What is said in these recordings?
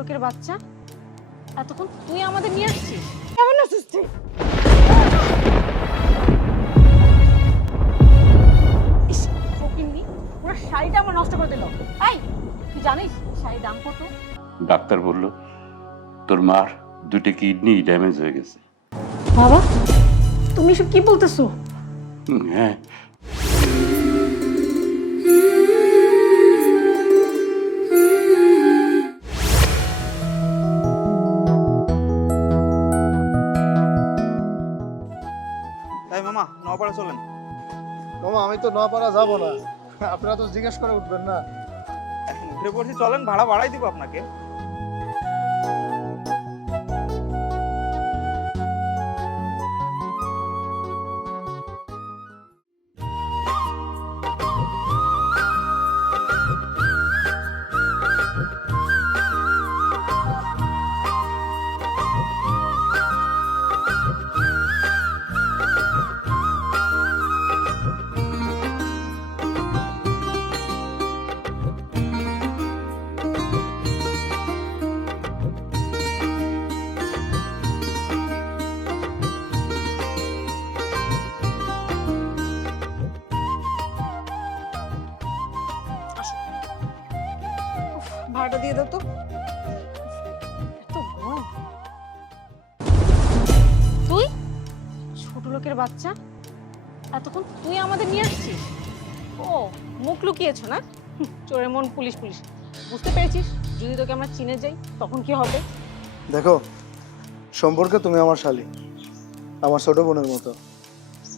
লোকের বাচ্চা, এতক্ষণ তুই আমাদের নিয়ে আসছিস? কেমন আছিস তুই? ইস, ফকিন্নি, পুরো শাড়িটা আমার নষ্ট করে দিল। এই, তুই জানিস শাড়ির দাম কত? ডাক্তার বলল তোর মার 2টা কিডনি ড্যামেজ হয়ে গেছে। বাবা, তুমি এসব কি বলতেছো? হ্যাঁ, তাই মামা নওপাড়া চলেন। মামা আমি তো নপাড়া যাব না, আপনারা তো জিজ্ঞেস করে উঠবেন না। এখন উঠে পড়ছি, চলেন, ভাড়া বাড়াই দিব আপনাকে। ভাড়াটা দিয়ে দাও তো। এত গরম। তুই ছোট লোকের বাচ্চা, এতক্ষণ তুই আমাদের নিয়ে আসছিস? ও, মুখ লুকিয়েছো না? চোরের মন পুলিশ পুলিশ, বুঝতে পেরেছিস? যদি তোকে আমরা চিনে যাই তখন কি হবে? দেখো, সম্পর্কে তুমি আমার শালী, আমার ছোট বোনের মতো।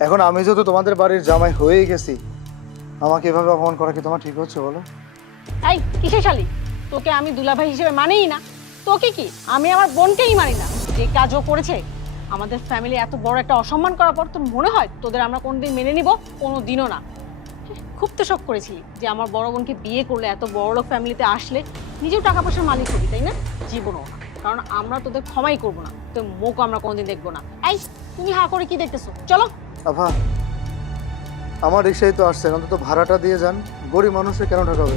এখন আমি যেহেতু তোমাদের বাড়ির জামাই হয়েই গেছি, আমাকে এভাবে অপমান করা কি তোমার ঠিক হচ্ছে বলো? এই কিসের শালি? তোকে আমি দুলাভাই হিসেবে মানেই না। তোকে কি, আমি আমার বোনকেই মানি না। যে কাজও করেছে আমাদের ফ্যামিলি এত বড় একটা অসম্মান করার পর তোর মনে হয় তোদের আমরা কোনোদিন মেনে নিব? কোনোদিনও না। খুব তো শখ করেছিলি যে আমার বড় বোনকে বিয়ে করলে, এত বড় লোক ফ্যামিলিতে আসলে নিজেও টাকা পয়সার মালিক হবি, তাই না? জীবনও না, কারণ আমরা তোদের ক্ষমাই করবো না, তোর মুখ আমরা কোনোদিন দেখবো না। এই, তুমি হা করে কি দেখতেছো? চলো। আভা, আমার রিক্সায় তো আসছেন, অন্তত ভাড়াটা দিয়ে যান। গরিব মানুষে কেন ঠকাবে?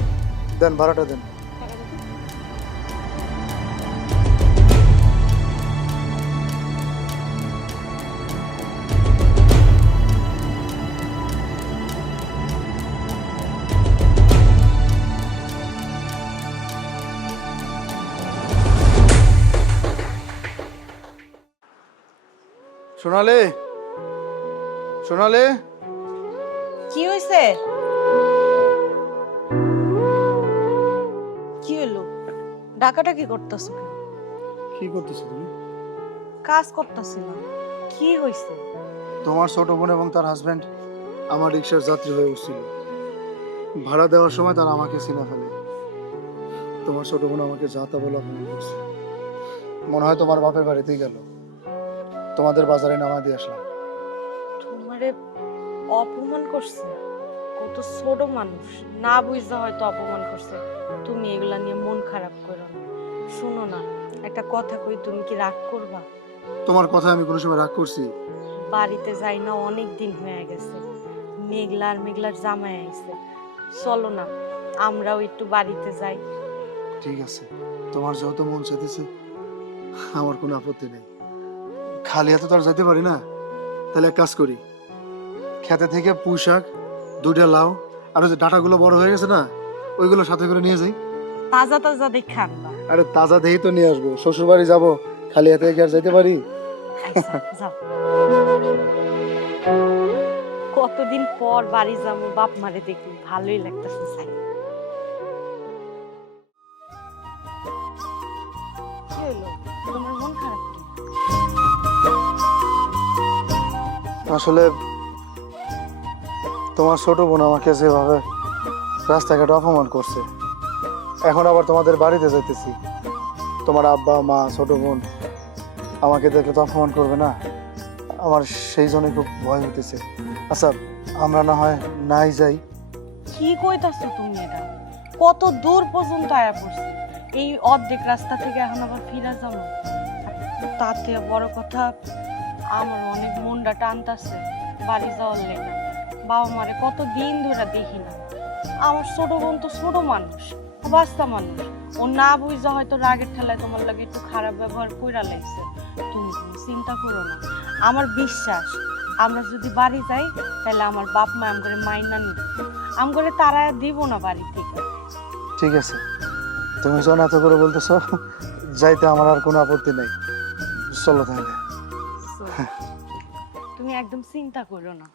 দেন, ভাড়াটা দেন। সোনালি, সোনালি, কি হইছে? কি হলো? ডাকাটা কি করতেছো? কি করতেছো তুমি? কাজ করতেছিলাম। কি হইছে? তোমার ছোট বোন এবং তার হাজবেন্ড আমার রিক্সার যাত্রী হয়ে উঠছিল। ভাড়া দেওয়ার সময় তারা আমাকে চিনে ফেলে। তোমার ছোট বোন আমাকে যা তা বলে অপমান করছে। মনে হয় তোমার বাপের বাড়িতেই গেল। তোমাদের বাজারে নামা দিয়ে আসলাম। তোমারে অপমান করছে? কত ছোট মানুষ, না বুঝতে হয়তো অপমান করছে। তুমি এগুলা নিয়ে মন খারাপ করো না। শোনো না, একটা কথা কই, তুমি কি রাগ করবা? তোমার কথা আমি কোনো সময় রাগ করছি? বাড়িতে যাই না, অনেক দিন হয়ে গেছে। মেঘলার মেঘলার জামাই আইছে, চলো না আমরাও একটু বাড়িতে যাই। ঠিক আছে, তোমার যত মন চাইতেছে, আমার কোনো আপত্তি নেই। খালি হাতে তো আর যেতে পারি না। তাহলে এক কাজ করি, খেতে থেকে পুঁই শাক, 2টা লাউ, আর ওই যে ডাঁটাগুলো বড় হয়ে গেছে না, ওইগুলো সাথে করে নিয়ে যাই। তাজা তাজা দেখে আনবা। আরে তাজা দেই তো নিয়ে আসবো। শ্বশুর বাড়ি যাবো, খালি হাতে কি আর যেতে পারি? আচ্ছা, যাও। কতদিন পর বাড়ি যাবো, বাপ মারে দেখি, ভালোই লাগতেছে। চাই কি হলো, তোমার মন খারাপ কি? আসলে তোমার ছোট বোন আমাকে যেভাবে রাস্তাঘাটে অপমান করছে, এখন আবার তোমাদের বাড়িতে যাইতেছি, তোমার আব্বা মা ছোট বোন আমাকে দেখলে তো অপমান করবে না? আমার সেই জন্য খুব ভয় হইতেছে। আচ্ছা, আমরা না হয় নাই যাই। কি কইতাছো তুমি? এটা কত দূর পর্যন্ত আয়া পড়ছি, এই অর্ধেক রাস্তা থেকে এখন আবার ফিরে যাবো? তার থেকে বড় কথা, আমার অনেক মনটা টানতাছে বাড়ি যাওয়ার লেগে। বাবা মারে কত দিন ধরে দেখি না। আমার ছোট বোন তো ছোট মানুষ, ও বাচ্চা মানুষ, ও না বুঝা হয়তো রাগের ঠেলায় তোমার লাগে একটু খারাপ ব্যবহার কইরা লাগছে। তুমি কোনো চিন্তা করো না, আমার বিশ্বাস আমরা যদি বাড়ি যাই তাহলে আমার বাপ মা আমগরে মাইনা নিবে, আমগরে তারা দিব না বাড়ি থেকে। ঠিক আছে, তুমি যখন এত করে বলতেছো, যাইতে আমার আর কোনো আপত্তি নেই। চলো তাহলে। তুমি একদম চিন্তা করো না।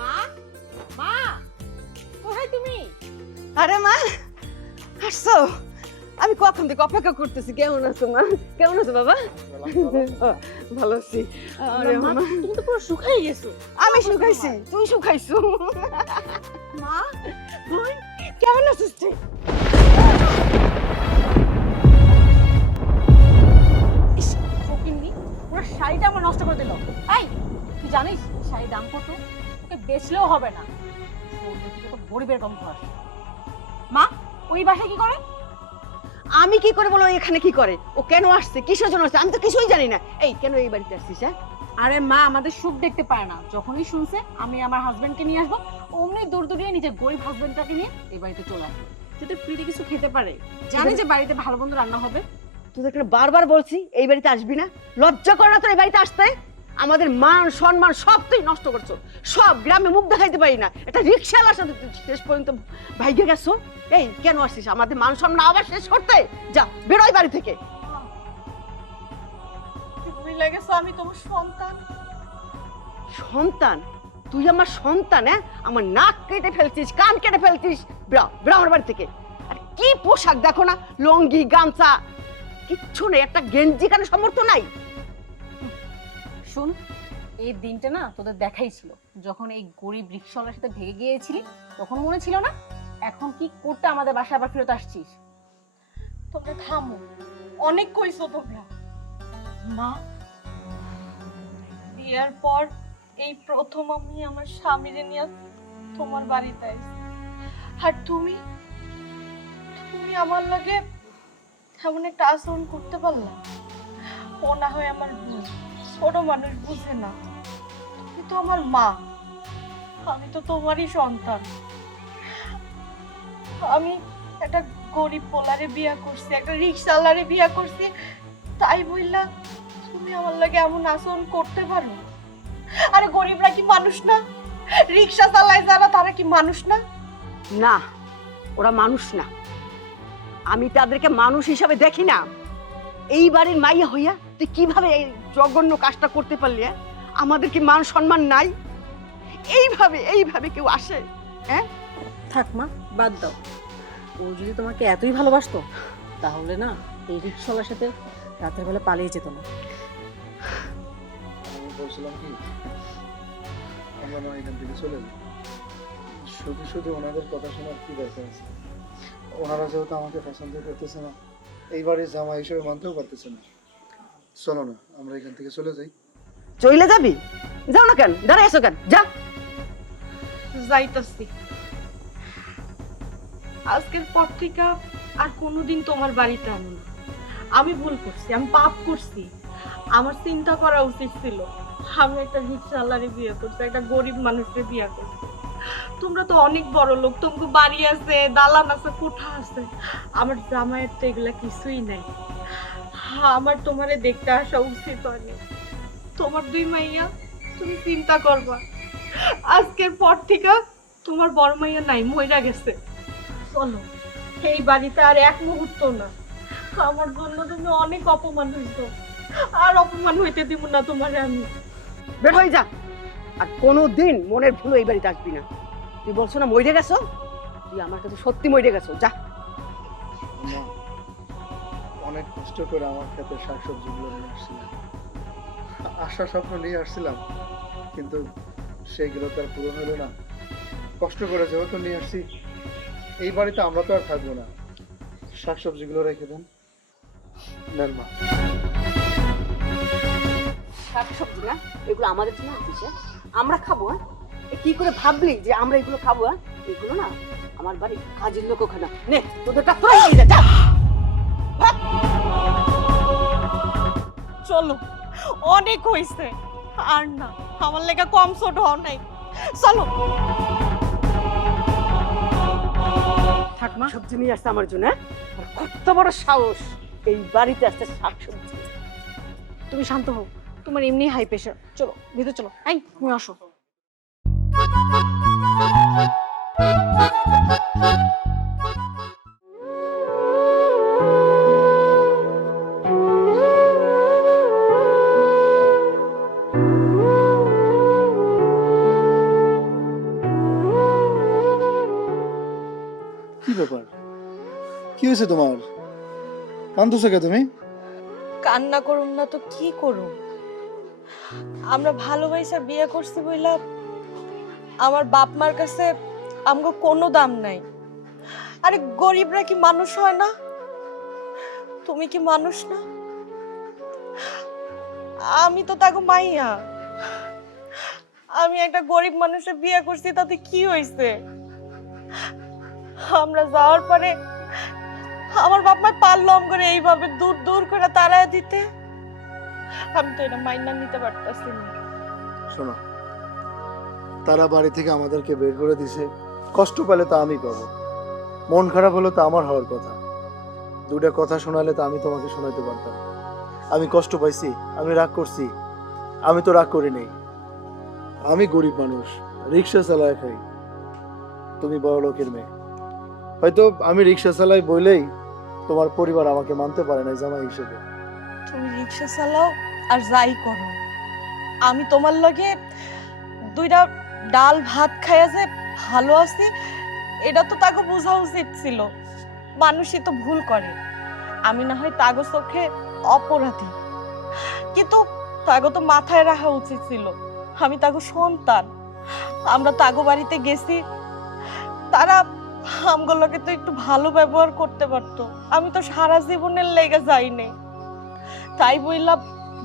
মা, মা, কোথায় তুমি? আরে মা, আসছো? আমি কখন থেকে অপেক্ষা করতেছি। কেমন আছো মা? কেমন আছো বাবা? ভালো আছি। আরে মা, মামা, তুমি তো পুরো শুকাই গেছো। আমি শুকাইছি, তুই শুকাইছো। মা, বোন, কেমন আছিস তুই? ইস, ফকিন্নি, পুরো শাড়িটা আমার নষ্ট করে দিল। এই, তুই জানিস শাড়ির দাম কত? ওকে বেচলেও হবে না। ওর দেখি তো গরিবের কম ঘর। মা, ওই বাসায় কি করে? আমি কি করে বলো এখানে কি করে? ও কেন আসছে, কিসের জন্য আসছে? আমি তো কিছুই জানি না। এই কেন এই বাড়িতে আসছিস? হ্যাঁ, আরে মা, আমাদের সুখ দেখতে পায় না। যখনই শুনছে আমি আমার হাজবেন্ডকে নিয়ে আসবো, অমনি দূর দূরিয়ে নিজের গরিব হাজবেন্ডটাকে নিয়ে এই বাড়িতে চলে আসবে, যাতে ফ্রিতে কিছু খেতে পারে। জানে যে বাড়িতে ভালো মন্দ রান্না হবে। তোদেরকে বারবার বলছি এই বাড়িতে আসবি না। লজ্জা করে না তোর এই বাড়িতে আসতে? আমাদের মান সম্মান সব তুই নষ্ট করছো। সব গ্রামে মুখ দেখাইতে পারি না, একটা রিক্সাওয়ালার সাথে তুই শেষ পর্যন্ত ভাইগে গেছো। এই কেন আসছিস আমাদের মান সম্মান আবার শেষ করতে? যা বেরোয় বাড়ি থেকে। তুমি লাগেছো আমি তোমার সন্তান। সন্তান? তুই আমার সন্তান? হ্যাঁ, আমার নাক কেটে ফেলছিস, কান কেটে ফেলছিস। বেরো বেরো আমার বাড়ি থেকে। আর কি পোশাক দেখো না, লঙ্গি গামছা কিচ্ছু নেই, একটা গেঞ্জি কানে সমর্থ নাই। শুন, এই দিনটা না তোদের দেখাই ছিল, যখন এই গরিব রিক্সাওয়ালার সাথে ভেগে গিয়েছিলি, তখন মনে ছিল না? এখন কি করতে আমাদের বাসায় আবার ফেরত আসছিস? তোমরা থামো, অনেক কইছো তোমরা। মা, বিয়ের পর এই প্রথম আমি আমার স্বামীরে নিয়ে তোমার বাড়িতে আইছি। আর তুমি তুমি আমার লাগে এমন একটা আচরণ করতে পারলা? ও না হয় আমার বোন, ছোট মানুষ বুঝে না। তুমি তো আমার মা, আমি তো তোমারই সন্তান। আমি একটা গরিব পোলারে বিয়া করছি, একটা রিক্সাওয়ালারে বিয়া করছি, তাই বললা তুমি আমার লাগে এমন আচরণ করতে পারো? আরে গরিবরা কি মানুষ না? রিক্সা চালায় যারা, তারা কি মানুষ না? না, ওরা মানুষ না। আমি তাদেরকে মানুষ হিসাবে দেখি না। এই বাড়ির মাইয়া হইয়া তুই কিভাবে এই জঘন্য কাজটা করতে পারলি? হ্যাঁ, আমাদের কি মান সম্মান নাই? এইভাবে এইভাবে কেউ আসে? হ্যাঁ, থাক মা, বাদ দাও। ও যদি তোমাকে এতই ভালোবাসতো, তাহলে না এই রিক্সাওয়ালার সাথে রাতের বেলা পালিয়ে যেত না। আমি বলছিলাম কি, আমরা না এখান থেকে চলে যাই। শুধু শুধু ওনাদের কথা শোনার কি দরকার আছে? ওনারা যেহেতু আমাকে পছন্দ করতেছে না, এই বাড়ির জামাই হিসেবে মানতেও পারতেছে না। চলো না, আমরা এখান থেকে চলে যাই। চলে যাবি? যাও না কেন, দাঁড়ায় আছো কেন? যা। যাইতাছি। আজকের পর থেকে আর কোনোদিন তোমার বাড়িতে আমো না। আমি ভুল করছি, আমি পাপ করছি। আমার চিন্তা করা উচিত ছিল আমি একটা রিক্সাওয়ালারে বিয়ে করছি, একটা গরিব মানুষকে বিয়ে করছি। তোমরা তো অনেক বড় লোক, তোমাকে বাড়ি আছে, দালান আছে, কোঠা আছে। আমার জামাইয়ের তো এগুলা কিছুই নাই। আমার তোমারে দেখতে আসা উচিত হয়নি। তোমার দুই মাইয়া, তুমি চিন্তা করবা, আজকের পর থেকে তোমার বড় মাইয়া নাই, মইরা গেছে। চলো, এই বাড়িতে আর এক মুহূর্ত না। আমার জন্য তুমি অনেক অপমান হইছো, আর অপমান হইতে দিব না তোমারে আমি। বের হয়ে যা। আর কোনোদিন মনের ভুল এই বাড়িতে আসবি না। তুই বলছো না মরে গেছো, তুই আমার কাছে সত্যি মরে গেছো। যা। মা, অনেক কষ্ট করে আমার ক্ষেতে শাকসবজিগুলো নিয়ে আসছিলাম, আশা স্বপ্ন নিয়ে আসছিলাম, কিন্তু সেইগুলো তো আর পূরণ হলো না। কষ্ট করে যেহেতু নিয়ে আসছি, এই বাড়িতে আমরা তো আর থাকবো না, শাকসবজিগুলো রেখে দেন। নেন মা। শাকসবজি না, এগুলো আমাদের জন্য আনছিস, হ্যাঁ? আমরা খাবো। হ্যাঁ, কি করে ভাবলি যে আমরা এগুলো খাবো? হ্যাঁ, এগুলো না আমার বাড়ি কাজের লোক ওখানে। নে তোদেরটা তোরাই নিয়ে যা, যা। চলো, অনেক হইছে, আর না, আমার লেগে কম ছোট হও নাই। চলো। থাক মা, সবজি নিয়ে আসছে আমার জন্য। হ্যাঁ, আর কত বড় সাহস এই বাড়িতে আসছে শাকসবজি। তুমি শান্ত হও, তোমার এমনি হাই প্রেশার। চলো ভিতরে চলো। এই তুমি আসো। কি ব্যাপার, কি হয়েছে তোমার? কাঁদতেছো কে তুমি? কান্না করুম না তো কি করুম? আমরা ভালোবাসা বিয়ে করছি বইলা আমার বাপ মার কাছে আমগো কোনো দাম নাই। আরে গরিবরা কি মানুষ হয় না? তুমি কি মানুষ না? আমি তো তাকে মাইয়া। আমি একটা গরিব মানুষের বিয়ে করছি, তাতে কি হয়েছে? আমরা যাওয়ার পরে আমার বাপ মা পারলাম করে এইভাবে দূর দূর করে তাড়ায় দিতে। আমি তো এটা মাইনা নিতে পারতাছি না। শোনো, তারা বাড়ি থেকে আমাদেরকে বের করে দিছে, কষ্ট পেলে তো আমি পাবো, মন খারাপ হলে তো আমার হওয়ার কথা। দুটা কথা শোনালে তো আমি তোমাকে শোনাতে পারতাম। আমি কষ্ট পাইছি, আমি রাগ করছি, আমি তো রাগ করি নাই। আমি গরিব মানুষ, রিক্সা চালায় খাই, তুমি বড় লোকের মেয়ে। হয়তো আমি রিক্সা চালাই বলেই তোমার পরিবার আমাকে মানতে পারে না জামাই হিসেবে। তুমি রিক্সা চালাও আর যাই করো, আমি তোমার লগে দুইটা ডাল ভাত খাইয়া যে ভালো আছি, এটা তো তাকে বোঝা উচিত ছিল। মানুষই তো ভুল করে, আমি না হয় তাগো চোখে অপরাধী, কিন্তু তাগো তো মাথায় রাখা উচিত ছিল আমি তাগো সন্তান। আমরা তাগো বাড়িতে গেছি, তারা আমগুলোকে তো একটু ভালো ব্যবহার করতে পারতো। আমি তো সারা জীবনের লেগে যাইনি, তাই বললাম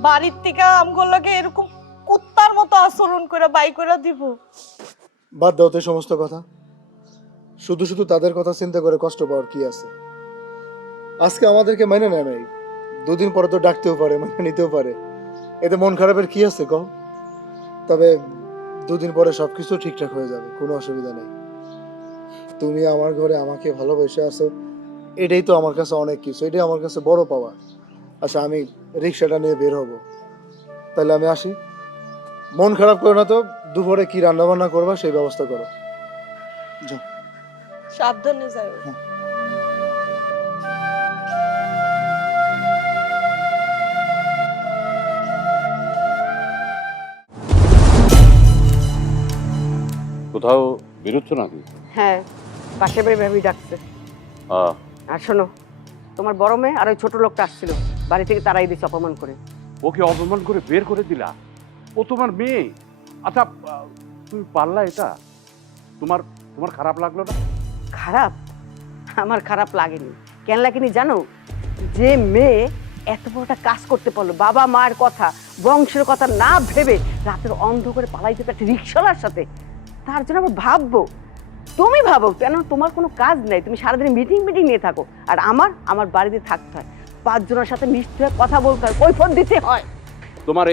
বাড়ির থেকে আমগুলোকে এরকম কুত্তার মতো আচরণ করে বাই করে দিব। বাদ দাও তো এই সমস্ত কথা, শুধু শুধু তাদের কথা চিন্তা করে কষ্ট পাওয়ার কি আছে? আজকে আমাদেরকে মেনে নেয় নাই, দুদিন পরে তো ডাকতেও পারে, মেনে নিতেও পারে, এতে মন খারাপের কি আছে কও? তবে দুদিন পরে সবকিছু ঠিকঠাক হয়ে যাবে, কোনো অসুবিধা নেই। তুমি আমার ঘরে আমাকে ভালোবেসে আছো, এটাই তো আমার কাছে অনেক কিছু, এটাই আমার কাছে বড় পাওয়া। আচ্ছা, আমি রিক্সাটা নিয়ে বের হব, তাহলে আমি আসি। মন খারাপ করো না তো, দুপুরে কি রান্না বান্না করবা সেই ব্যবস্থা করো। যাও। সাবধানে যাও। কোথাও বেরোচ্ছ নাকি? হ্যাঁ, পাশের বাড়ি ভাবি ডাকছে। আর শোনো, তোমার বড় মেয়ে আর ওই ছোট লোকটা আসছিল, বাড়ি থেকে তারাই দিচ্ছে অপমান করে। ওকে অপমান করে বের করে দিলা? ও তোমার মেয়ে। আচ্ছা, তুমি পারলা এটা? তোমার তোমার খারাপ লাগলো না? খারাপ? আমার খারাপ লাগেনি। কেন লাগেনি জানো? যে মেয়ে এত বড়টা কাজ করতে পারলো, বাবা মায়ের কথা, বংশের কথা না ভেবে রাতের অন্ধকারে পালাইতে পারে রিক্সাওয়ালার সাথে, তার জন্য আবার ভাববো। তুমি ভাবো কেন? তোমার কোনো কাজ নেই, তুমি সারাদিন মিটিং নিয়ে থাকো, আর আমার বাড়িতে থাকতে হয়, 5 জনের সাথে মিশতে হয়, কথা বলতে হয়, কৈফিয়ত দিতে হয়। তোমার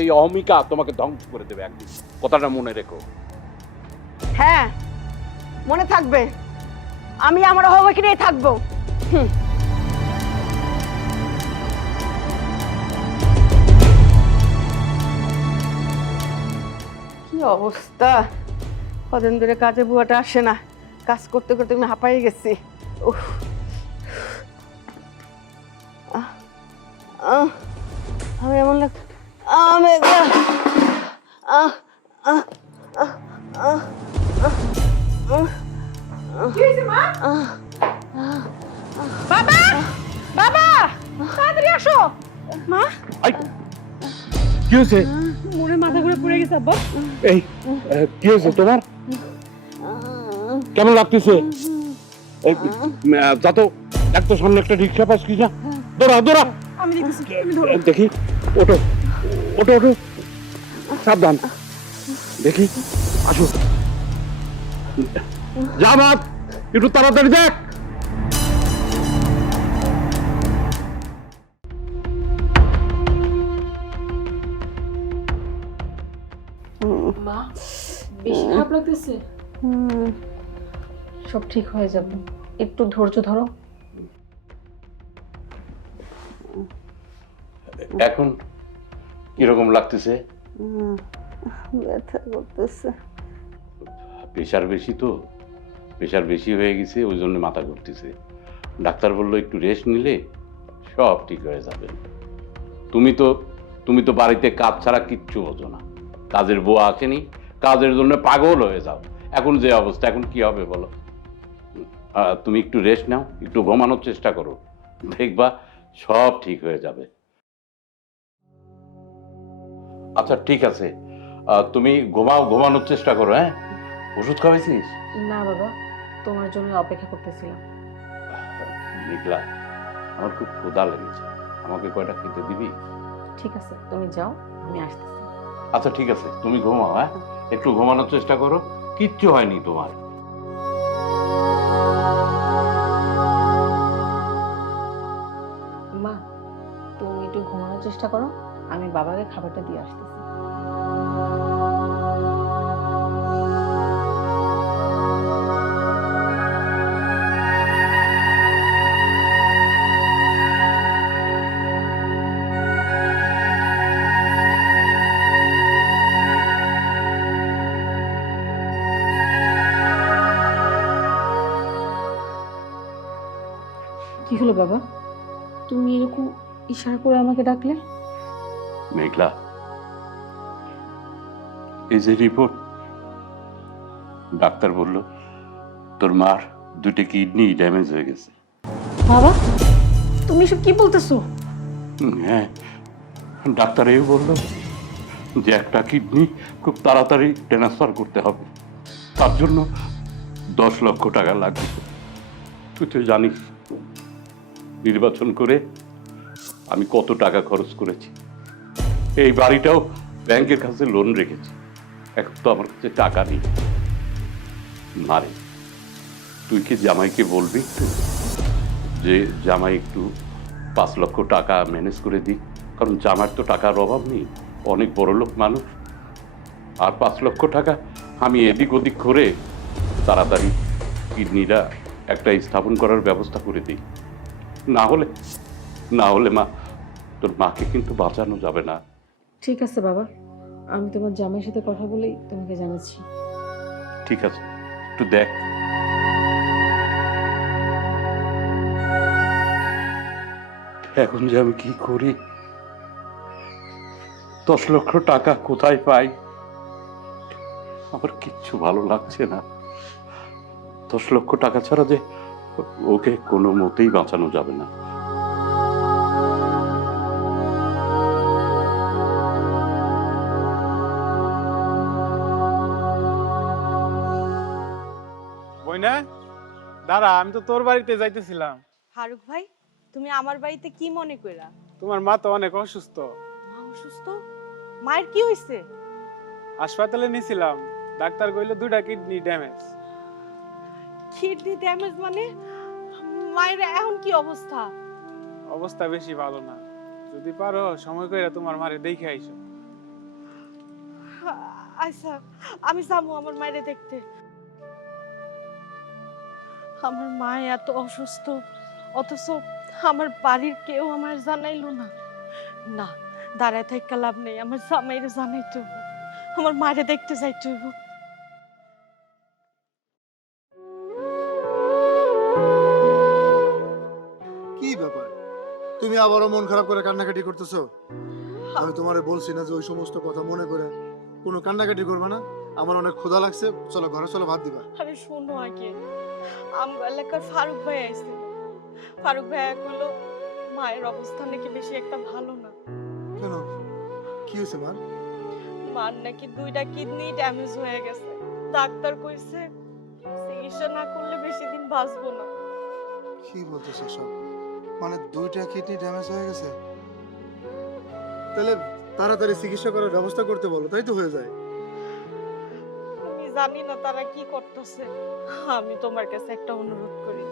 এই অহমিকা তোমাকে ধ্বংস করে দেবে একদিন, কথাটা মনে রেখো। হ্যাঁ, মনে থাকবে, আমি আমার অহমিকা নিয়ে থাকবো। কি অবস্থা, কদিন ধরে কাজে বুয়াটা আসে না, কাজ করতে করতে আমি হাঁপাই গেছি। উফ, আমি এমন লাগ, আহ আহ আহ আহ বাবা বাবা তাড়াতাড়ি আসো মা আই, কি হয়েছে? মুড়ে মাথা ঘুরে পড়ে গেছে আব্বা এই কি হয়েছে তোমার? কেমন লাগতেছে? এই, যা তো ডাক্তার সামনে একটা রিক্সা পাস কি না, দৌড়া দৌড়া। আমি দেখতেছি আমি ধরো দেখি, ওটো ওটো ওটো, সাবধান। দেখি, আসো। যা বাপ, একটু তাড়াতাড়ি দেখ। মা বেশি খারাপ লাগতেছে? সব ঠিক হয়ে যাবে, একটু ধৈর্য ধরো। এখন কিরকম লাগতেছে? ব্যথা করতেছে। প্রেশার বেশি তো, প্রেশার বেশি হয়ে গেছে, ওই জন্য মাথা ঘুরতেছে। ডাক্তার বললো একটু রেস্ট নিলে সব ঠিক হয়ে যাবে। তুমি তো বাড়িতে কাজ ছাড়া কিচ্ছু বোঝো না। কাজের বউ আসেনি, কাজের জন্য পাগল হয়ে যাও। এখন যে অবস্থা, এখন কি হবে বলো? তুমি একটু রেস্ট নাও, একটু ঘুমানোর চেষ্টা করো, দেখবা সব ঠিক হয়ে যাবে। আচ্ছা ঠিক আছে, তুমি ঘুমানোর চেষ্টা করো। হ্যাঁ, ওষুধ খাওয়াইছিস? না বাবা, তোমার জন্য অপেক্ষা করতেছিলাম। নিকলা, আমার খুব ক্ষুধা লেগেছে, আমাকে কয়টা খেতে দিবি? ঠিক আছে, তুমি যাও, আমি আসতেছি। আচ্ছা ঠিক আছে, তুমি ঘুমাও। হ্যাঁ, একটু ঘুমানোর চেষ্টা করো, কিচ্ছু হয়নি তোমার। মা, তুমি একটু ঘুমানোর চেষ্টা করো, আমি বাবাকে খাবারটা দিয়ে আসতেছি। কি হলো বাবা, তুমি এরকম ইশারা করে আমাকে ডাকলে? মেঘলা, এই যে রিপোর্ট, ডাক্তার বলল তোর মার 2টা কিডনি ড্যামেজ হয়ে গেছে। বাবা, তুমি সব কি বলতেছো? হ্যাঁ, ডাক্তার এই বলল যে একটা কিডনি খুব তাড়াতাড়ি ট্রান্সফার করতে হবে, তার জন্য 10 লক্ষ টাকা লাগবে। তুই তো জানিস নির্বাচন করে আমি কত টাকা খরচ করেছি। এই বাড়িটাও ব্যাংকের কাছে লোন রেখেছি, এখন তো আমার কাছে টাকা নেই। মারে, তুই কি জামাইকে বলবি একটু যে জামাই একটু 5 লক্ষ টাকা ম্যানেজ করে দিই? কারণ জামার তো টাকার অভাব নেই, অনেক বড় লোক মানুষ। আর 5 লক্ষ টাকা আমি এদিক ওদিক করে তাড়াতাড়ি কিডনিটা একটা স্থাপন করার ব্যবস্থা করে দিই। না হলে মা, তোর মাকে কিন্তু বাঁচানো যাবে না। ঠিক আছে বাবা, আমি তোমার জামাইয়ের সাথে কথা বলেই তোমাকে জানাচ্ছি। ঠিক আছে, একটু দেখ। এখন যে আমি কি করি, 10 লক্ষ টাকা কোথায় পাই? আমার কিচ্ছু ভালো লাগছে না। 10 লক্ষ টাকা ছাড়া যে ওকে কোনো মতেই বাঁচানো যাবে না। বইনা, দাঁড়া, আমি তো তোর বাড়িতে যাইতেছিলাম। ফারুক ভাই, তুমি আমার বাড়িতে কি মনে কইরা? তোমার মা তো অনেক অসুস্থ, মা অসুস্থ? মায়ের কি হইছে? হাসপাতালে নিয়েছিলাম, ডাক্তার কইল 2টা কিডনি ড্যামেজ। কিডনি ড্যামেজ মানে? মায়ের এখন কি অবস্থা? অবস্থা বেশি ভালো না, যদি পারো সময় কইরা তোমার মারে দেখে আইসো। আচ্ছা, আমি যাবো আমার মায়েরে দেখতে। আমার মা এত অসুস্থ, অথচ আমার বাড়ির কেউ আমার জানাইলো না। না, দাঁড়ায় থাকা লাভ নেই, আমার জামাইরে জানাইতে হইব, আমার মায়েরে দেখতে যাইতে হইব। কি ব্যাপার, তুমি আবারও মন খারাপ করে কান্নাকাটি করতেছো? আমি তোমারে বলছি না যে ওই সমস্ত কথা মনে করে কোনো কান্নাকাটি করবে না। আমার অনেক ক্ষুধা লাগছে, চলো ঘরে চলো, ভাত দিবা। আরে শোনো আগে, আমগো এলাকার ফারুক ভাই আইছিল। ফারুক ভাই বললো মায়ের অবস্থা নাকি বেশি একটা ভালো না। কেন, কি হয়েছে মার? মার নাকি 2টা কিডনি ড্যামেজ হয়ে গেছে। ডাক্তার কইছে চিকিৎসা না করলে বেশি দিন বাঁচবো না। কি বলতেছো সব? মানে 2টা কিডনি ড্যামেজ হয়ে গেছে? তাহলে তাড়াতাড়ি চিকিৎসা করার ব্যবস্থা করতে বলো, তাই তো হয়ে যায়। আমি জানি না তারা কি করতেছে। আমি তোমার কাছে একটা অনুরোধ করি,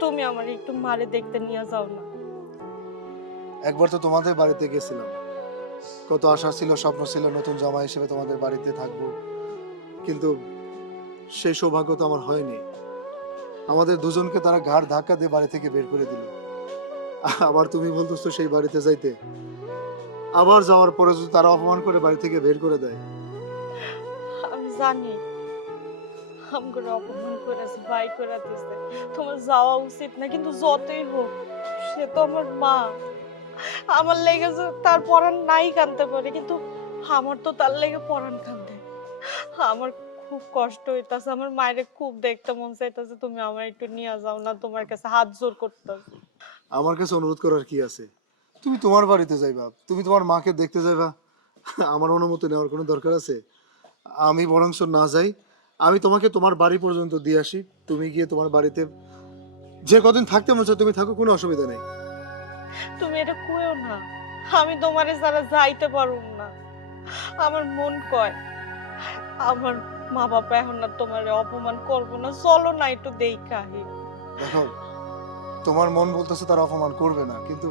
তুমি আমার একটু মারে দেখতে নিয়ে যাও না। একবার তো তোমাদের বাড়িতে গেছিলাম, কত আশা ছিল, স্বপ্ন ছিল নতুন জামাই হিসেবে তোমাদের বাড়িতে থাকবো, কিন্তু সেই সৌভাগ্য তো আমার হয়নি। আমাদের দুজনকে তারা ঘাড় ধাক্কা দিয়ে বাড়ি থেকে বের করে দিল। আবার তুমি বলতেছো সেই বাড়িতে যাইতে, আবার যাওয়ার পরে যদি তারা অপমান করে বাড়ি থেকে বের করে দেয়। আমি জানি আমগো অপমান করেছে, বাই করে দিছে, তোমার যাওয়া উচিত না, কিন্তু যতই হোক সে তো আমার মা। আমার লেগে যে তার পরাণ নাই কাঁদতে পারে, কিন্তু আমার তো তার লেগে পরাণ কাঁদে। আমার খুব কষ্ট হইতাছে, আমার মায়ের খুব দেখতে মন চাইতাছে, তুমি আমার একটু নিয়ে যাও না, তোমার কাছে হাত জোর করতেছে। আমার কাছে অনুরোধ করার কি আছে? তুমি তোমার বাড়িতে যাইবা, তুমি তোমার মাকে দেখতে যাইবা, আমার অনুমতি নেওয়ার কোনো দরকার আছে? আমি বরংশ না যাই, আমি তোমাকে তোমার বাড়ি পর্যন্ত দিয়ে আসি, তুমি গিয়ে তোমার বাড়িতে যে কদিন থাকতে মন চায় তুমি থাকো, কোনো অসুবিধা নেই। তুমি এটা কইও না, আমি তোমারে ছাড়া যাইতে পারুম না। আমার মন কয় আমার মা বাবা এখন না তোমারে অপমান করবো না, চলো না একটু দেখাহি। দেখো, তোমার মন বলতেছে তারা অপমান করবে না, কিন্তু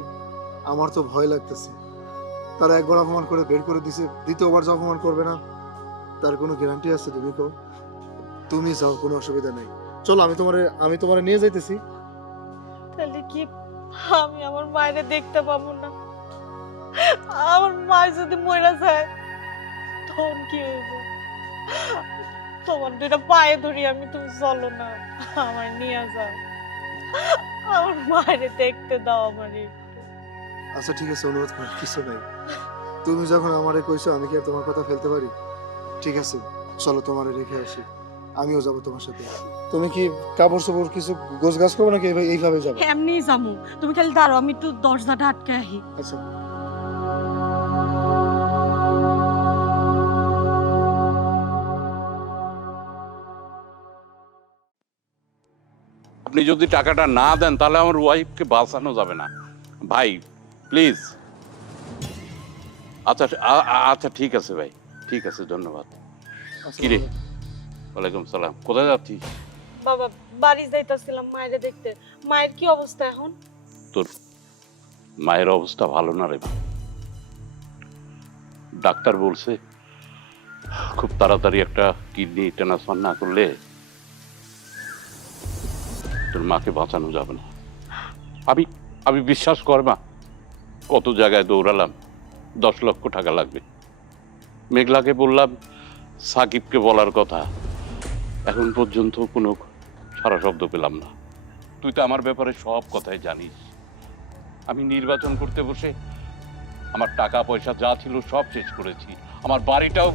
আমার তো ভয় লাগতেছে। তারা একবার অপমান করে বের করে দিছে, দ্বিতীয়বার যে অপমান করবে না তার কোনো গ্যারান্টি আছে? তুমি কো, তুমি যাও, কোনো অসুবিধা নেই। চলো, আমি তোমারে নিয়ে যাইতেছি। তাহলে কি আমি আমার মায়ের দেখতে পাবো না? আমার মা যদি মরে যায় তখন কি হইব? তোমার 2টা পায়ে ধরি আমি, তুমি চলো না, আমার নিয়ে যাও, আমার মায়ের দেখতে দাও আমার একটু। আচ্ছা ঠিক আছে, অনুরোধ করার কিছু নাই। তুমি যখন আমারে কইছো, আমি কি আর তোমার কথা ফেলতে পারি? ঠিক আছে, চলো তোমারে রেখে আসি, আমিও যাবো তোমার সাথে। তুমি কি কাপড় চোপড় কিছু গোছগাছ করবো নাকি এইভাবে যাবো? এমনি যাবো, তুমি খালি দাঁড়াও, আমি একটু দরজাটা আটকে আহি। আচ্ছা। আপনি যদি টাকাটা না দেন তাহলে আমার ওয়াইফকে বাঁচানো যাবে না ভাই, প্লিজ। আচ্ছা আচ্ছা ঠিক আছে ভাই, ঠিক আছে, ধন্যবাদ। আচ্ছা, কিরে? ওয়ালাইকুম সালাম। কোথায় যাচ্ছিস? বাবা, বাড়ি যাইতাছিলাম মায়ের দেখতে। মায়ের কি অবস্থা এখন? তোর মায়ের অবস্থা ভালো না রে। ডাক্তার বলছে খুব তাড়াতাড়ি একটা কিডনি ট্রান্সফার না করলে তোর মাকে বাঁচানো যাবে না। আমি বিশ্বাস কর মা, কত জায়গায় দৌড়ালাম, 10 লক্ষ টাকা লাগবে। মেঘলাকে বললাম, সাকিবকে বলার কথা, এখন পর্যন্ত কোনো সারা শব্দ পেলাম না। তুই তো আমার ব্যাপারে সব কথাই জানিস। আমি নির্বাচন করতে বসে আমার টাকা পয়সা যা ছিল সব শেষ করেছি, আমার বাড়িটাও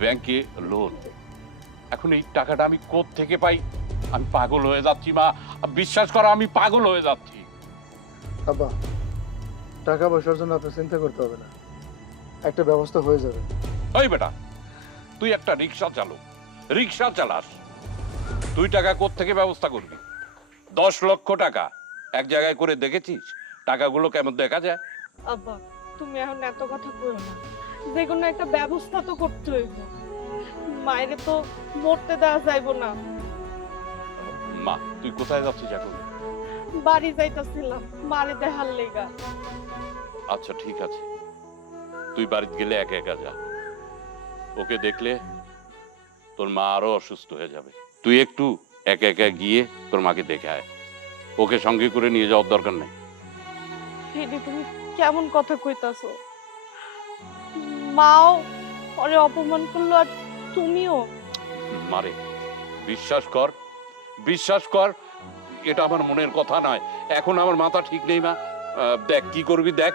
ব্যাংকে লোন। এখন এই টাকাটা আমি কোথা থেকে পাই? আমি পাগল হয়ে যাচ্ছি মা, বিশ্বাস করো আমি পাগল হয়ে যাচ্ছি। আব্বা, টাকা পয়সার জন্য আপনার চিন্তা করতে হবে না, একটা ব্যবস্থা হয়ে যাবে। ওই বেটা, তুই একটা রিক্সা চালক, রিক্সা চালাস, তুই টাকা কোথা থেকে ব্যবস্থা করবি? 10 লক্ষ টাকা এক জায়গায় করে দেখেছিস টাকাগুলো কেমন দেখা যায়? আব্বা, তুমি এখন এত কথা কইও না, যে কোনো একটা ব্যবস্থা তো করতে হইব। মায়েরে তো মরতে দেওয়া যাইব না। মা, তুই কোথায় যাচ্ছিস এখন? বাড়ি যাইতাছিলাম মারে দেখার লেগা। আচ্ছা ঠিক আছে, তুই বাড়িতে গেলে একা একা যা, ওকে দেখলে তোর মা আরো অসুস্থ হয়ে যাবে। তুই একটু একা একা গিয়ে তোর মাকে দেখে আয়, ওকে সঙ্গে করে নিয়ে যাওয়ার দরকার নেই। হেডি, তুমি কেমন কথা কইতাছো? মাও ওরে অপমান করলো আর তুমিও? মারে, বিশ্বাস কর, বিশ্বাস কর, এটা আমার মনের কথা নয়। এখন আমার মাথা ঠিক নেই মা। দেখ কি করবি দেখ,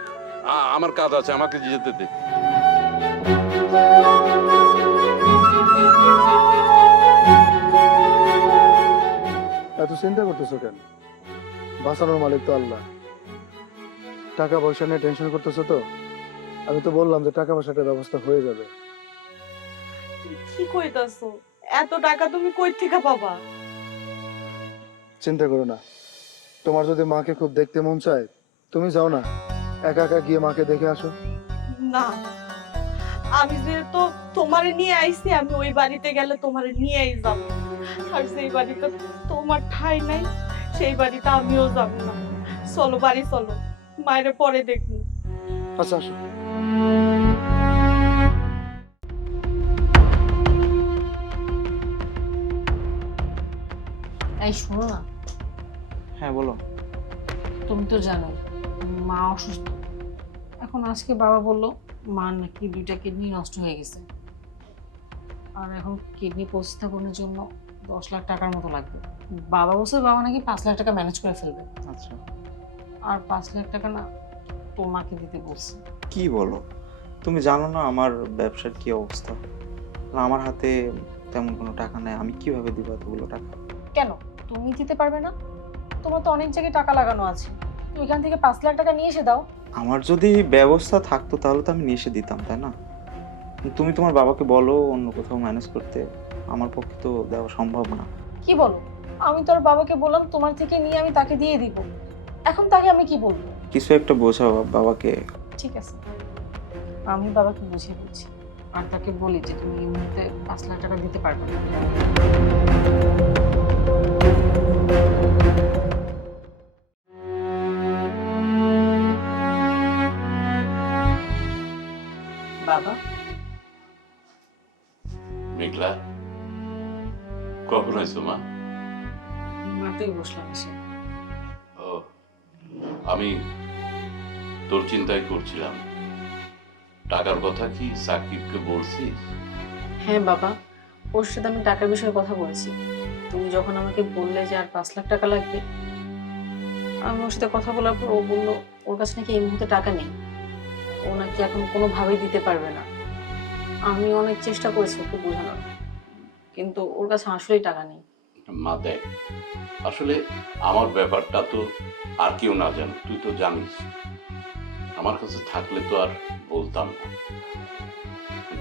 আমার কাজ আছে, আমাকে যেতে দে। চিন্তা করতেছো কেন? বাঁচানোর মালিক তো আল্লাহ। টাকা পয়সা নিয়ে টেনশন করতেছো তো? আমি তো বললাম যে টাকা পয়সাটার ব্যবস্থা হয়ে যাবে। কি কইতাছো? এত টাকা তুমি কই থেকে পাবা? চিন্তা করো না। তোমার যদি মাকে খুব দেখতে মন চায়, তুমি যাও না, একা একা গিয়ে মাকে দেখে আসো। না, আমি যেহেতু তোমারে নিয়ে আইছি, আমি ওই বাড়িতে গেলে তোমারে নিয়েই যাব। আর সেই বাড়িতে তোমার ঠাঁই নাই, সেই বাড়িতে আমিও যাব না। চলো বাড়ি চলো, মায়ের পরে দেখবো। আচ্ছা আসো। এই শোনো না, হ্যাঁ বলো। তুমি তো জানো মা অসুস্থ। এখন আজকে বাবা বললো মার নাকি 2টা কিডনি নষ্ট হয়ে গেছে, আর এখন কিডনি প্রতিস্থাপনের জন্য 10 লাখ টাকার মতো লাগবে। বাবা বলছে বাবা নাকি 5 লাখ টাকা ম্যানেজ করে ফেলবে, আচ্ছা, আর 5 লাখ টাকা না তোমাকে দিতে বলছে। কি বলো? তুমি জানো না আমার ব্যবসার কি অবস্থা? আর আমার হাতে তেমন কোনো টাকা নেই, আমি কিভাবে দিব এতগুলো টাকা? কেন তুমি দিতে পারবে না? তোমার তো অনেক জায়গায় টাকা লাগানো আছে, তো এখান থেকে 5 লাখ টাকা নিয়ে এসে দাও। আমার যদি ব্যবস্থা থাকতো তাহলে তো আমি নিয়ে এসে দিতাম, তাই না? তুমি তোমার বাবাকে বলো অন্য কোথাও ম্যানেজ করতে, আমার পক্ষে তো দেওয়া সম্ভব না। কি বলো? আমি তোর বাবাকে বললাম তোমার থেকে নিয়ে আমি তাকে দিয়ে দিব, এখন তাকে আমি কি বলবো? কিছু একটা বোঝাও বাবাকে। ঠিক আছে, আমি বাবাকে বুঝিয়ে বলছি, আর তাকে বলি যে তুমি এই মুহূর্তে 5 লাখ টাকা দিতে পারবে না। বাবা, মেঘলা, কখন হয়েছো মা? মাত্রই বসলাম এসে। ও, আমি তোর চিন্তাই করছিলাম। টাকার কথা কি সাকিবকে বলছিস? হ্যাঁ বাবা, ওর সাথে আমি টাকার বিষয়ে কথা বলেছি। তুমি যখন আমাকে বললে যে আর 5 লাখ টাকা লাগবে, আমি ওর সাথে কথা বলার পর ও বললো ওর কাছে নাকি এই মুহূর্তে টাকা নেই, ও নাকি এখন কোনোভাবেই দিতে পারবে না। আমি অনেক চেষ্টা করেছি ওকে বোঝানোর, কিন্তু ওর কাছে আসলেই টাকা নেই। মা দেখ, আসলে আমার ব্যাপারটা তো আর কেউ না জানে, তুই তো জানিস। আমার কাছে থাকলে তো আর বলতাম না।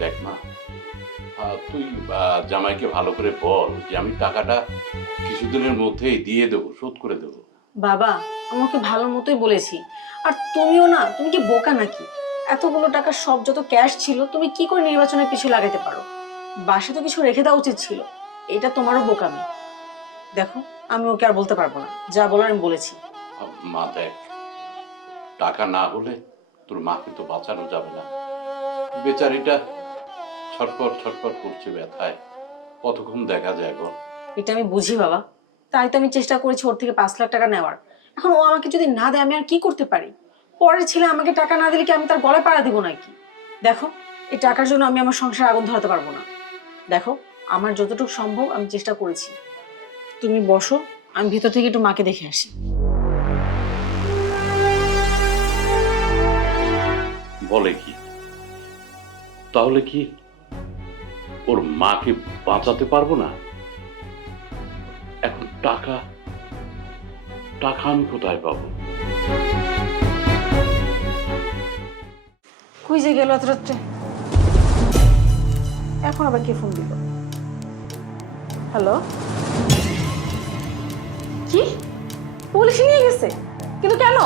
দেখ মা, তুই জামাইকে ভালো করে বল যে আমি টাকাটা কিছুদিনের মধ্যেই দিয়ে দেবো, শোধ করে দেবো। বাবা, আমাকে ভালো মতোই বলেছি। আর তুমিও না, তুমি কি বোকা নাকি? এতগুলো টাকা সব যত ক্যাশ ছিল তুমি কি করে নির্বাচনের পিছু লাগাতে পারো? বাসা তো কিছু রেখে দেওয়া উচিত ছিল। এটা তোমারও বোকামি। দেখো, আমি ওকে আর বলতে পারবো না, যা বলার আমি বলেছি। মা দেখ, টাকা না হলে তোর মাকে তো বাঁচানো যাবে না। বেচারিটা ছটপট ছটপট করছে ব্যথায়, কতক্ষণ দেখা যায় গো। এটা আমি বুঝি বাবা, তাই তো আমি চেষ্টা করেছি ওর থেকে 5 লাখ টাকা নেওয়ার। এখন ও আমাকে যদি না দেয় আমি আর কি করতে পারি? পরের ছেলে আমাকে টাকা না দিলে কি আমি তার গলায় পাড়া দিব নাকি? দেখো, এই টাকার জন্য আমি আমার সংসারে আগুন ধরাতে পারবো না। দেখো, আমার যতটুকু সম্ভব আমি চেষ্টা করেছি। তুমি বসো, আমি ভিতর থেকে একটু মাকে দেখে আসি। বলে কি? তাহলে কি ওর মাকে বাঁচাতে পারবো না? এখন টাকা টাকা আমি কোথায় পাবো? কই যে গেল এত রাত্রে? এখন আবার কে ফোন দিল? হ্যালো, কি পুলিশ নিয়ে গেছে? কিন্তু কেন?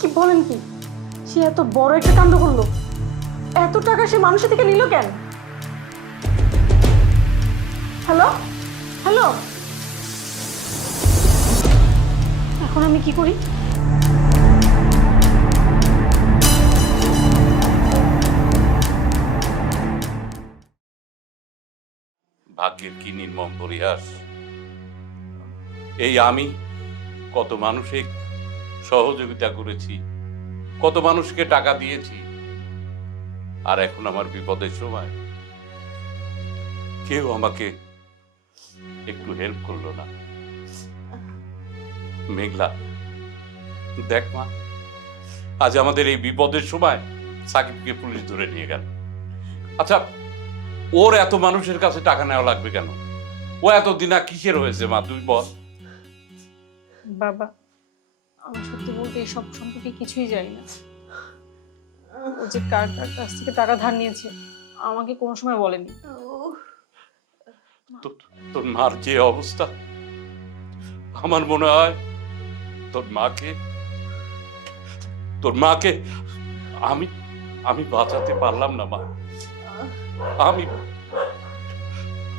কি বলেন কি? সে এত বড় একটা কাণ্ড করলো? এত টাকা সে মানুষের থেকে নিল কেন? হ্যালো হ্যালো, এখন আমি কি করি? ভাগ্যের কি নির্মম পরিহাস! এই আমি কত মানুষের সহযোগিতা করেছি, কত মানুষকে টাকা দিয়েছি, আর এখন আমার বিপদের সময় কেউ আমাকে একটু হেল্প করলো না। মেঘলা, দেখ মা, আজ আমাদের এই বিপদের সময় সাকিবকে পুলিশ ধরে নিয়ে গেল। আচ্ছা, ওর এত মানুষের কাছে টাকা নেওয়া লাগবে কেন? ও এত দিনা কিসের হয়েছে মা, তুই বল। বাবা, আমি সত্যি বলতে এসব সম্পর্কে কিছুই জানি না। ও যে কার কার কাছ থেকে টাকা ধার নিয়েছে আমাকে কোনো সময় বলেনি। তোর মার যে অবস্থা, আমার মনে হয় তোর মাকে আমি আমি বাঁচাতে পারলাম না মা।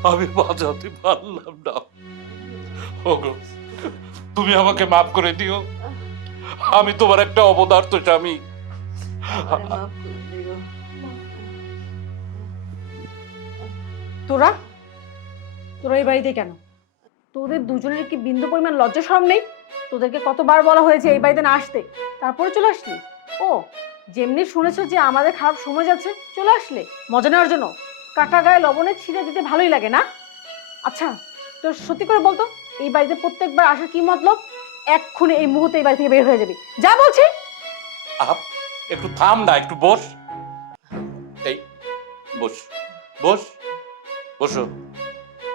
আমি বাঁচাতে পারলাম না। ওগো, তুমি আমাকে মাফ করে দিও। আমি তোমার একটা অপদার্থ স্বামী। তোরা তোরা এই বাড়িতে কেন? তোদের দুজনের কি বিন্দু পরিমাণ লজ্জা শরম নেই? তোদেরকে কতবার বলা হয়েছে এই বাড়িতে না আসতে, তারপরে চলে আসলি। ও যেমনি শুনেছো যে আমাদের খারাপ সময় যাচ্ছে চলে আসলে মজা নেওয়ার জন্য। কাটা গায়ে লবণের ছিঁড়ে দিতে ভালোই লাগে না? আচ্ছা, তোর সত্যি করে বলতো এই বাড়িতে প্রত্যেকবার আসার কি মতলব? এক্ষুনি এই মুহূর্তে এই বাড়ি থেকে বের হয়ে যাবি, যা বলছি। একটু থাম না, একটু বস। এই বস বস বসো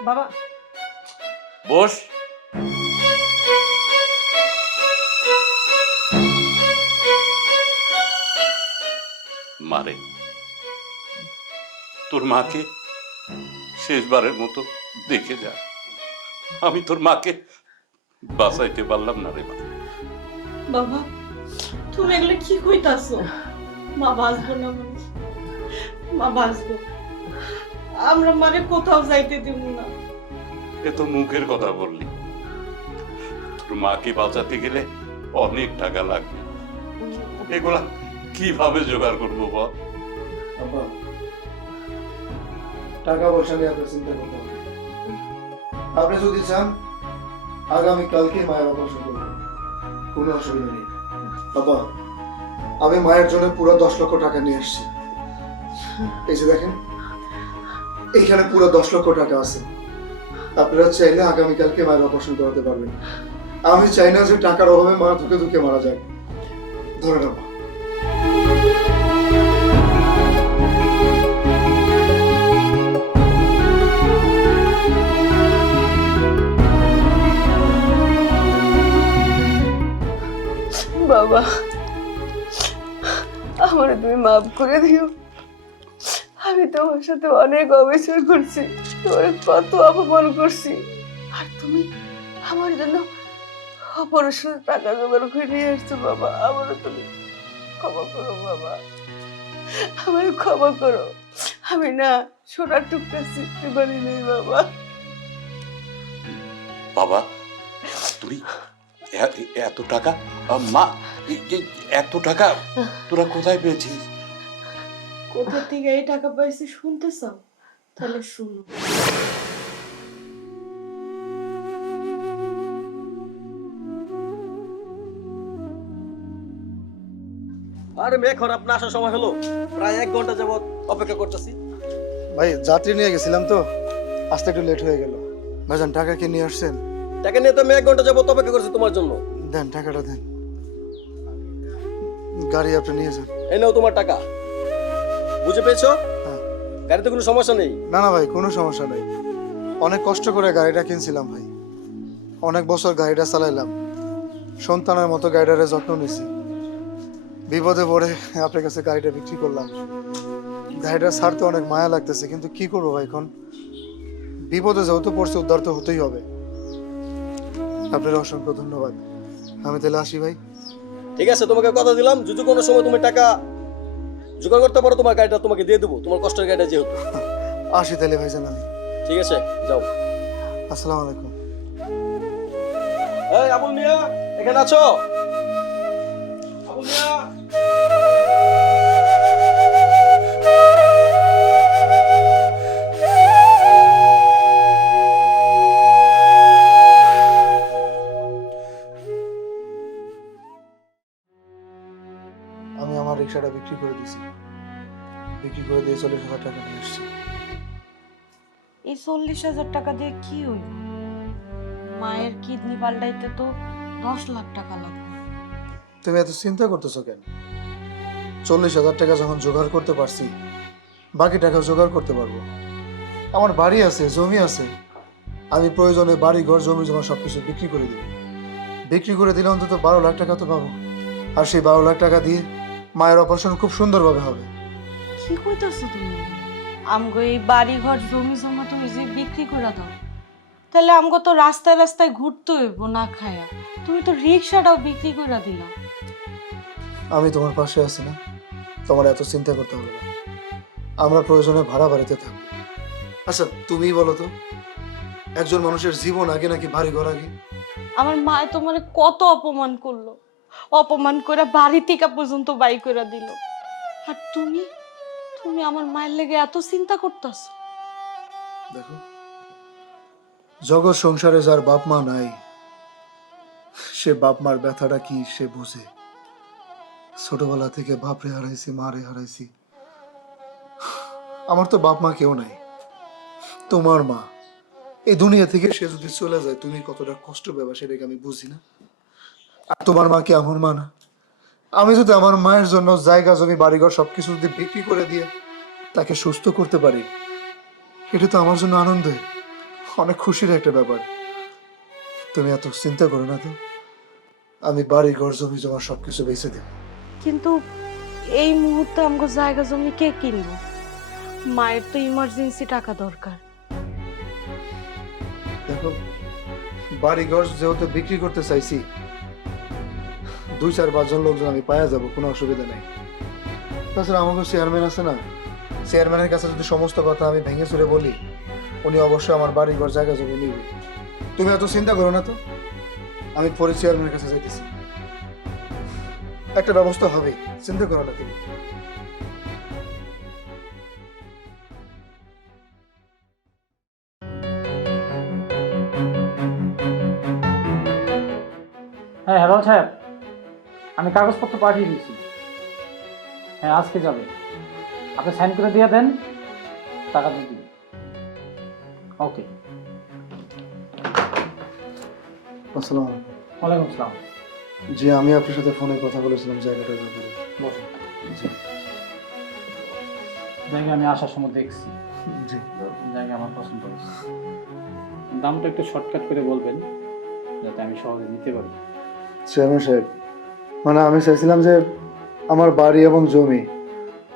বাবা, বস। মারে, তোর মাকে শেষবারের মতো দেখে যা। আমি তোর মাকে বাঁচাইতে পারলাম না রে মা। বাবা, তুমি এগুলো কি কইতাছো? মা বাঁচবো না, মা বাঁচবো। আমরা মানে কোথাও যাইতে দিব না। এ তো মুখের কথা বললি, তোর মাকে বাঁচাতে গেলে অনেক টাকা লাগবে। এগুলা কিভাবে জোগাড় করবো বল? আব্বা, টাকা পয়সা নিয়ে আপনার চিন্তা করতে হবে। আপনি যদি চান আগামীকালকে মায়ের অপারেশন করবেন, কোনো অসুবিধা নেই। বাবা, আমি মায়ের জন্য পুরো 10 লক্ষ টাকা নিয়ে এসেছি। এই যে দেখেন, এইখানে পুরো 10 লক্ষ টাকা আছে। আপনারা চাইলে আগামীকালকে মায়ের অপারেশন করাতে পারবেন। আমি চাই না যে টাকার অভাবে মা ধুকে ধুকে মারা যায়। ধরে নাও। বাবা, আমার তুমি মাফ করে দিও। আমি তোমার সাথে অনেক অবিচার করছি, তোমার কত অপমান করছি, আর তুমি আমার জন্য অপারেশনের টাকা জোগাড় করে নিয়ে আসছো। বাবা, আমারও তুমি ক্ষমা করো বাবা, আমার ক্ষমা করো। আমি না সোনার টুকটা শিখতে পারি নাই বাবা। বাবা, তুই এত টাকা, মা এত টাকা তোরা কোথায় পেয়েছিস? কোথা থেকে এই টাকা পাইছি শুনতে চাও? তাহলে শুনো। আরে মেয়ে খারাপ না আসার সময় হলো, প্রায় 1 ঘন্টা যাবত অপেক্ষা করতেছি। ভাই, যাত্রী নিয়ে গেছিলাম তো, আসতে একটু লেট হয়ে গেল। ভাইজান, টাকা কি নিয়ে আসছেন? টাকা নিয়ে তো আমি 1 ঘন্টা যাবত অপেক্ষা করছি তোমার জন্য। দেন, টাকাটা দেন। গাড়ি আপনি নিয়ে যান। এই নাও তোমার টাকা। বুঝে পেয়েছো? হ্যাঁ। গাড়িতে কোনো সমস্যা নেই। না না ভাই, কোনো সমস্যা নেই। অনেক কষ্ট করে গাড়িটা কিনছিলাম ভাই, অনেক বছর গাড়িটা চালাইলাম, সন্তানের মতো গাড়িটারে যত্ন নিছি। বিপদে পড়ে আপনার কাছে গাড়িটা বিক্রি করলাম। গাড়িটা ছাড়তে অনেক মায়া লাগতেছে, কিন্তু কি করবো ভাই, এখন বিপদে যেহেতু পড়ছে উদ্ধার তো হতেই হবে। আপনার অসংখ্য ধন্যবাদ। আমি তাহলে আসি ভাই। ঠিক আছে, তোমাকে কথা দিলাম, যদি কোনো সময় তুমি টাকা জোগাড় করতে পারো তোমার গাড়িটা তোমাকে দিয়ে দেবো, তোমার কষ্টের গাড়িটা যেহেতু। আসি তাহলে ভাইজান আমি। ঠিক আছে, যাও। আসসালামু আলাইকুম। এই আবুল মিয়া, এখানে আছো? আবুল মিয়া, আমি আমার রিক্সাটা বিক্রি করে দিয়েছি, বিক্রি করে দিয়ে 40,000 টাকা নিয়ে এসেছি। এই 40,000 টাকা দিয়ে কি হইল? মায়ের কিডনি পাল্টাইতে তো 10 লাখ টাকা লাগবে। তুমি এত চিন্তা করতেছো কেন? 40,000 টাকা যখন জোগাড় করতে পারছি, বাকি টাকা জোগাড় করতে পারবো। আমার বাড়ি আছে, জমি আছে, আমি প্রয়োজনে বাড়ি ঘর জমি জমা সবকিছু বিক্রি করে দেবো। বিক্রি করে দিলে অন্তত 12 লাখ টাকা তো পাবো, আর সেই 12 লাখ টাকা দিয়ে মায়ের অপারেশন খুব সুন্দরভাবে হবে। কি কইতাছো তুমি? আমগো এই বাড়ি ঘর জমি জমা তুমি যে বিক্রি করে দাও, তাহলে আমগো তো রাস্তায় রাস্তায় ঘুরতে হইব না খায়া। তুমি তো রিক্সাটাও বিক্রি করে দিলা। আমি তোমার পাশে আছি না, তোমার এত চিন্তা করতে হবে না। আমরা প্রয়োজনে ভাড়া বাড়িতে থাকবো। আচ্ছা তুমি বলো তো, একজন মানুষের জীবন আগে নাকি বাড়ি ঘর আগে? আমার মা তো মানে কত অপমান করলো, অপমান করে বাড়ি থেকে পর্যন্ত বাই করে দিল। আর তুমি তুমি আমার মায়ের লেগে এত চিন্তা করতেছো? দেখো, জগৎ সংসারে যার বাপ মা নাই, সে বাপ মার ব্যথাটা কি সে বুঝে। ছোটবেলা থেকে বাপরে হারাইছি, মারে হারাইছি। আমার তো বাপ মা কেউ নাই। তোমার মা এই দুনিয়া থেকে সে যদি চলে যায়, তুমি কতটা কষ্ট পাবে সেটাকে আমি বুঝি না? আর তোমার মা কি আমার মা না? আমি যদি আমার মায়ের জন্য জায়গা জমি বাড়িঘর সবকিছু যদি বিক্রি করে দিয়ে তাকে সুস্থ করতে পারি, এটা তো আমার জন্য আনন্দের, অনেক খুশির একটা ব্যাপার। তুমি এত চিন্তা করো না তো, আমি বাড়ি ঘর জমি জমা সবকিছু বেঁচে দেব। কিন্তু এই মুহূর্তে আমগো জায়গা জমি কে কিনবো? মায়ের তো ইমার্জেন্সি টাকা দরকার। দেখো, বাড়ি ঘর যেহেতু বিক্রি করতে চাইছি, 2-4-5 জন লোকজন আমি পাওয়া যাবো, কোনো অসুবিধা নেই। তাছাড়া আমাকে চেয়ারম্যান আছে না, চেয়ারম্যানের কাছে যদি সমস্ত কথা আমি ভেঙে চুরে বলি, উনি অবশ্যই আমার বাড়ি ঘর জায়গা জমি নিবে। তুমি এত চিন্তা করো না তো, আমি পরে চেয়ারম্যানের কাছে যাইতেছি, একটা ব্যবস্থা হবে, চিন্তা করো না তুমি। হ্যাঁ হ্যালো সাহেব, আমি কাগজপত্র পাঠিয়ে দিচ্ছি। হ্যাঁ আজকে যাবে, আপনি সাইন করে দিয়ে দেন, টাকা দিয়ে দিন। ওকে। আসসালামু আলাইকুম। ওয়ালাইকুম আসসালাম। জি, আমি আপনার সাথে ফোনে কথা বলেছিলাম জায়গাটার ব্যাপারে। বসুন। জি জায়গা আমি আসার সময় দেখছি, জি জায়গা আমার পছন্দ হয়েছে। দামটা একটু শর্টকাট করে বলবেন যাতে আমি সহজে নিতে পারি। চেয়ারম্যান সাহেব, মানে আমি চাইছিলাম যে আমার বাড়ি এবং জমি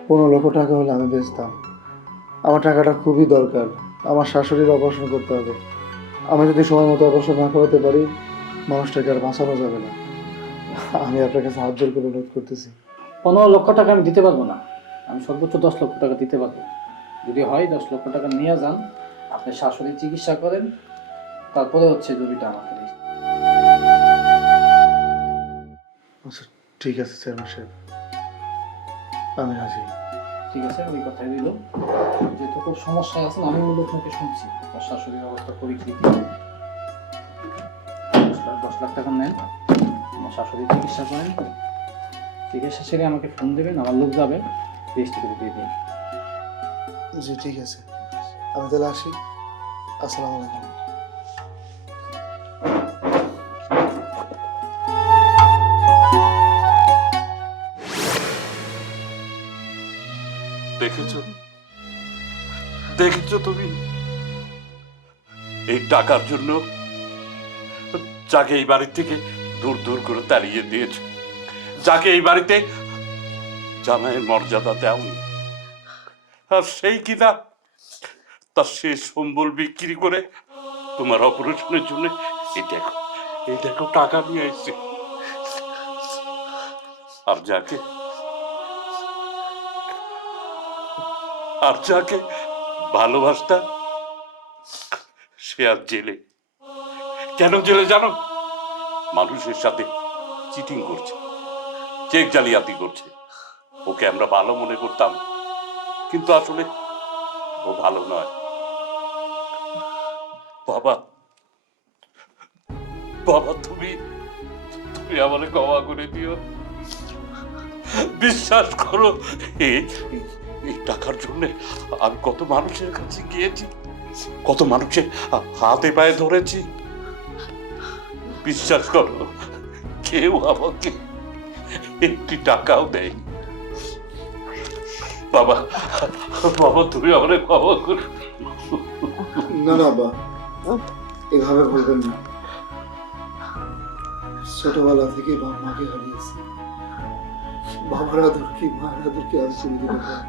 15 লক্ষ টাকা হলে আমি বেচতাম। আমার টাকাটা খুবই দরকার, আমার শাশুড়ির অপারেশন করতে হবে। আমি যদি সময় মতো অপারেশন না করাতে পারি, মানুষটাকে আর বাঁচানো যাবে না। আমি আপনার কাছে হাত জোর করে অনুরোধ করতেছি। 15 লক্ষ টাকা আমি দিতে পারবো না, আমি সর্বোচ্চ 10 লক্ষ টাকা দিতে পারবো। যদি হয় 10 লক্ষ টাকা নিয়ে যান, আপনি শাশুড়ি চিকিৎসা করেন, তারপরে হচ্ছে জমিটা আমাকে দিন। আচ্ছা ঠিক আছে চেয়ারম্যান সাহেব, আমি রাজি। ঠিক আছে, ওই কথাই দিল। যেহেতু খুব সমস্যায় আছেন, আমি মূলত থেকে শুনছি তার শাশুড়ির অবস্থা খুবই ক্রিটিক্যাল। 10 লাখ টাকা নেন, আমার শাশুড়ি চিকিৎসা করেন, চিকিৎসা সেরে আমাকে ফোন দেবেন, আমার লোক যাবে, রেজিস্ট্রি করে দিয়ে দিন। জি ঠিক আছে, আমি তাহলে আসি। আসসালামু আলাইকুম। দেখেছো, দেখেছো তুমি এই টাকার জন্য যাকে এই বাড়ি থেকে দূর দূর করে তাড়িয়ে দিয়েছে, যাকে এই বাড়িতে জামাইয়ের মর্যাদা দেওনি, আর সেই কিনা তার শেষ সম্বল বিক্রি করে তোমার অপারেশনের জন্য এই দেখো টাকা নিয়ে এসছে। আর যাকে ভালোবাসতা সে আর জেলে। কেন জেলে জানো? মানুষের সাথে চিটিং করছে, চেক জালিয়াতি করছে। ওকে আমরা ভালো মনে করতাম, কিন্তু আসলে ও ভালো নয়। বাবা, বাবা তুমি আমাকে ক্ষমা করে দিও। বিশ্বাস করো, এই টাকার জন্য আমি কত মানুষের কাছে গিয়েছি, কত মানুষের হাতে পায়ে ধরেছি। বিশ্বাস করো, কেউ আমাকে একটি টাকাও দেয়নি। বাবা বাবা তুমি আমাকে ক্ষমা করো। না না আব্বা, এভাবে বলবেন না। ছোটবেলা থেকে বাবা মাকে হারিয়েছি, বাবার আদর কি মায়ের আদর কি আমি চিনি দিতে পারি।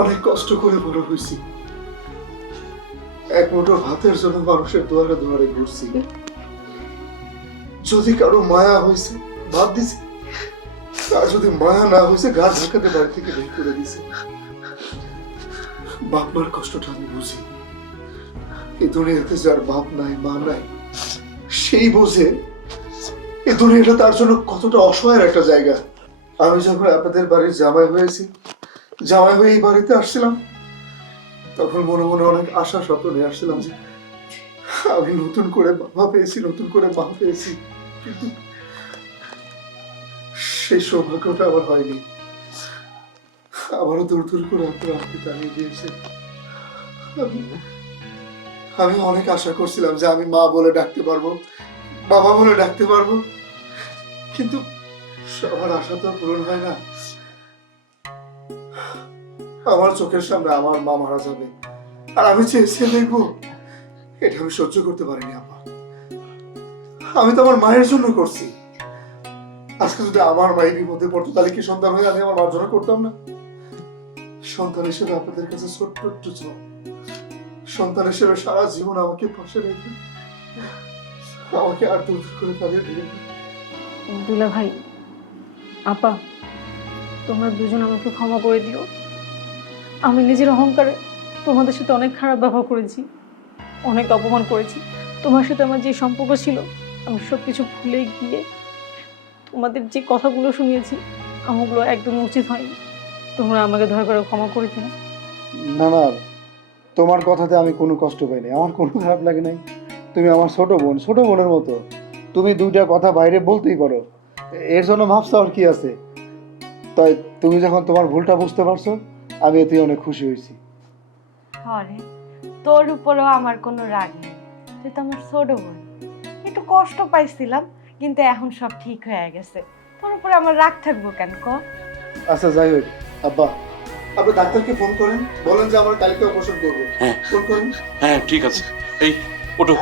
অনেক কষ্ট করে বড় হয়েছি, এক মুঠো ভাতের জন্য মানুষের দুয়ারে দুয়ারে ঘুরছি। যদি কারো মায়া হয়েছে ভাত দিছে, আর যদি মায়া না হয়েছে গা ঢাকাতে বাড়ি থেকে বের করে দিছে। বাপ মার কষ্টটা আমি বুঝি। এই দুনিয়াতে যার বাপ নাই মা নাই, সেই বোঝে এই দুনিয়াটা তার জন্য কতটা অসহায়ের একটা জায়গা। আমি যখন আপনাদের বাড়ির জামাই হয়েছি, জামাই হয়ে এই বাড়িতে আসছিলাম, তখন মনে মনে অনেক আশা স্বপ্ন নিয়ে আসছিলাম যে আমি নতুন করে বাবা পেয়েছি, নতুন করে মা পেয়েছি। কিন্তু সেই সৌভাগ্যটা আমার হয়নি। আবারও দূর দূর করে আপনারা আমাকে জানিয়ে দিয়েছেন। আমি অনেক আশা করছিলাম যে আমি মা বলে ডাকতে পারবো, বাবা বলে ডাকতে পারবো, কিন্তু সবার আশা তো পূরণ হয় না। আমার চোখের সামনে আমার মা মারা যাবে আর আমি চেয়ে দেখবো, এটা আমি সহ্য করতে পারিনি। আপা, আমি তো আমার মায়ের জন্য করছি। আজকে যদি আমার মায়ের বিপদে পড়তো, তাহলে কি সন্তান হয়ে আমি আমার মার জন্য করতাম না? সন্তান হিসেবে আপনাদের কাছে ছোট্ট একটু চাও, সন্তান হিসেবে সারা জীবন আমাকে পাশে রেখে আমাকে আর দূর করে তাদের দিয়ে। দুলা ভাই, আপা, তোমরা দুজন আমাকে ক্ষমা করে দিও। আমি নিজের অহংকারে তোমাদের সাথে অনেক খারাপ ব্যবহার করেছি, অনেক অপমান করেছি। তোমার সাথে আমার যে সম্পর্ক ছিল, আমি সব কিছু ভুলে গিয়ে তোমাদের যে কথাগুলো শুনিয়েছি, আমাগুলো একদমই উচিত হয়নি। তোমরা আমাকে দয়া করে ক্ষমা করে দিও। না না, তোমার কথাতে আমি কোনো কষ্ট পাইনি, আমার কোনো খারাপ লাগে নাই। তুমি আমার ছোট বোন, ছোট বোনের মতো। তুমি দুইটা কথা বাইরে বলতেই পারো, এর জন্য মাফ চাওয়ার কি আছে? তাই তুমি যখন তোমার ভুলটা বুঝতে পারছো, আমি এতে অনেক খুশি হয়েছি। আরে তোর উপরেও আমার কোনো রাগ নেই, তুই তো আমার ছোট বোন। একটু কষ্ট পাইছিলাম, কিন্তু এখন সব ঠিক হয়ে গেছে। তোর উপরে আমার রাগ থাকবো কেন ক? আচ্ছা যাই হোক, আব্বা আপনি ডাক্তারকে ফোন করেন, বলেন যে আমার কালকে অপারেশন করবো। হ্যাঁ। ফোন করেন। হ্যাঁ ঠিক আছে, এই ওঠো।